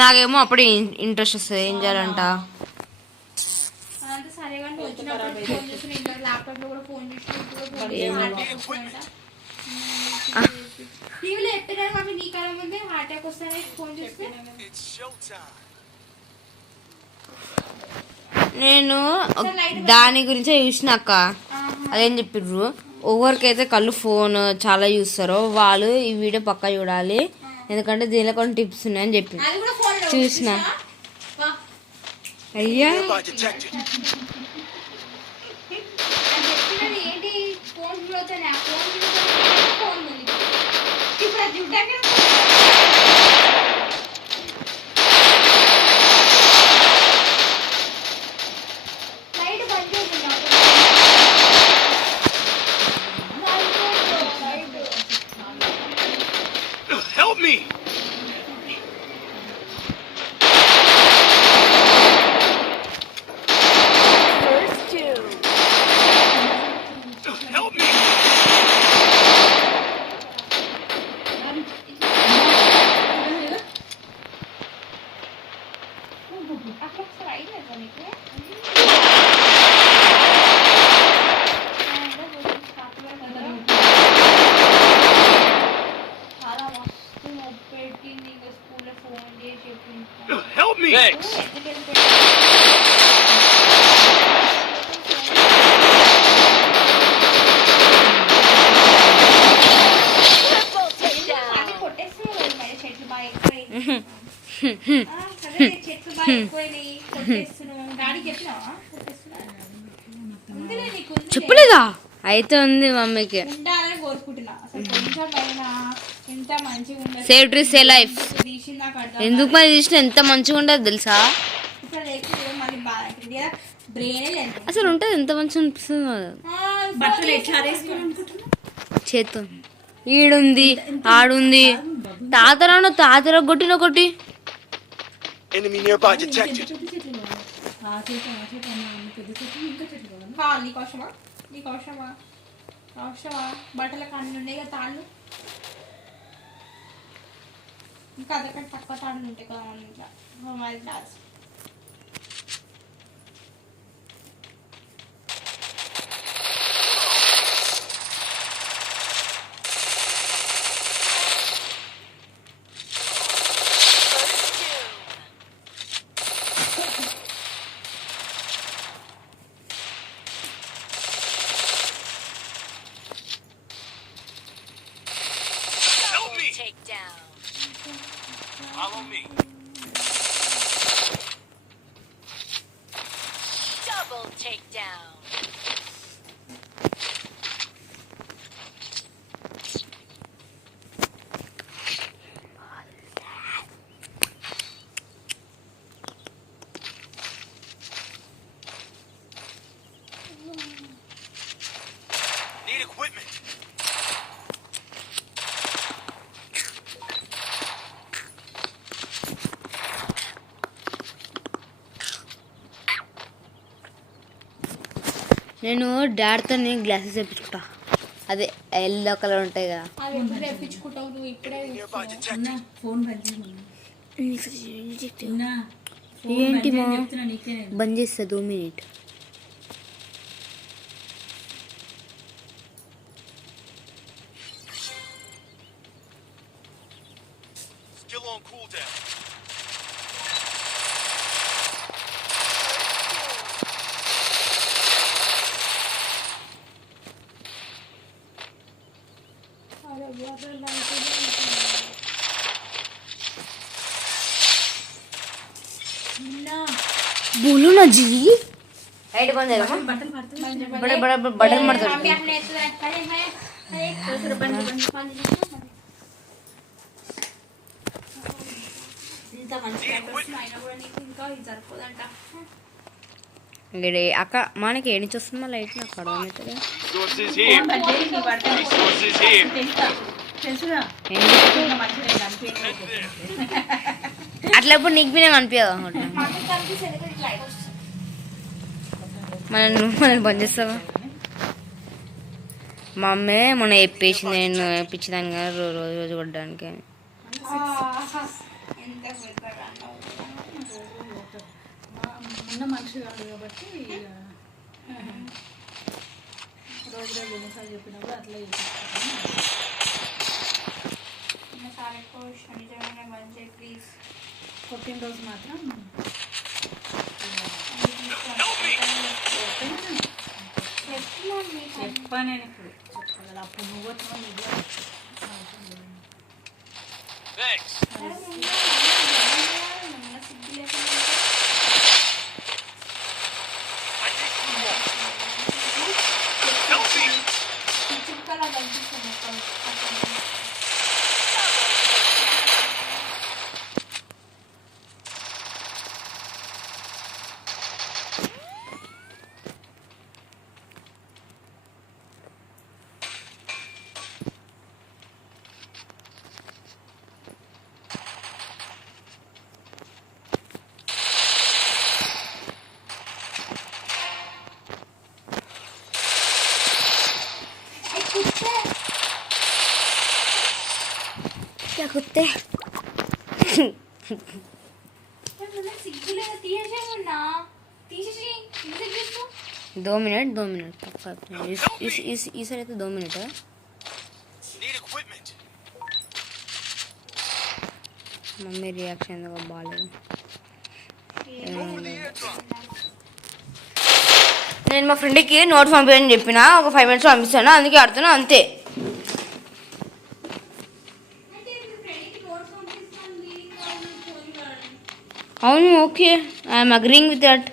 నాకేమో అప్పుడే ఇంట్రెస్ట్ వస్తుంది ఏం చేయాలంట. నేను దాని గురించే చూసినాక అదేం చెప్పిర్రు, ఎవరికైతే కళ్ళు ఫోన్ చాలా చూస్తారో వాళ్ళు ఈ వీడియో పక్కా చూడాలి, ఎందుకంటే దీనిలో కొన్ని టిప్స్ ఉన్నాయని చెప్పి చూసిన. అయ్యా Help me! Thanks. చెప్పలేదా? అయితే ఉంది మమ్మీకి. సేవ్ ట్రీ సే లైఫ్. ఎందుకు మరి తీసిన ఎంత మంచిగా ఉండదు తెలుసా? అసలు ఉంటుంది ఎంత మంచిగా అనిపిస్తుంది చేత్తో. ఈడుంది ఆడుంది తాతరా కొట్టిన కొట్టి బట్టల కన్ను ఉండే కదా తాళ్ళు, ఇంకా అదొకటి తక్కువ తాళ్ళు ఉంటాయి కదా మన ఇంట్లో. Follow me. Double takedown. Need equipment. నేను డాడ్తో గ్లాసెస్ తెప్పించుకుంటా, అదే ఎల్లో కలర్ ఉంటాయి కదా. ఏంటి మా బంద్ చేస్తా 2 minutes. Still on cooldown. बोलो ना जी राइट बन जाएगा बड़े बड़े बटन मर जाते అక్క మనకి ఏం చూస్తుందా లైట్ నాకు అర్థమవుతుంది. అట్లా ఎప్పుడు నీకు బినే కనిపించదు మనం బంద్ చేస్తావా? మా అమ్మే మొన్న చెప్పేసింది నేను పిచ్చిదాన్ని కదా రోజు కొట్టడానికి. ఎంత పెద్దగా అన్నావు. ఉన్న మనిషి కాదు కాబట్టి ఇక రోజు రోజు ఎన్నిసార్లు చెప్పినప్పుడు అట్లా చాలా ఎక్కువ ఇష్టం నిజంగానే మంచి ప్లీజ్. పుట్టినరోజు మాత్రం చెప్పాను ఇప్పుడు చెప్పగల అప్పుడు నువ్వు వచ్చిన Thanks. I need some more. Help me! చుక్కలా కనిపిస్తుంది. क्या कुत्ते సిగ్గులేదు తీసేసేమన్నా తీసేసి ఎందుకు చేస్తావు? 2 मिनट पक्का इस साइड तो 2 मिनट है. Need equipment. मम्मी रिएक्शन का बाल Over the airdrop. నేను మా ఫ్రెండ్కి నోట్స్ పంపించని చెప్పిన ఒక 5 minutes పంపిస్తాను అందుకే ఆడుతున్నా అంతే. అవును okay I'm agreeing with that.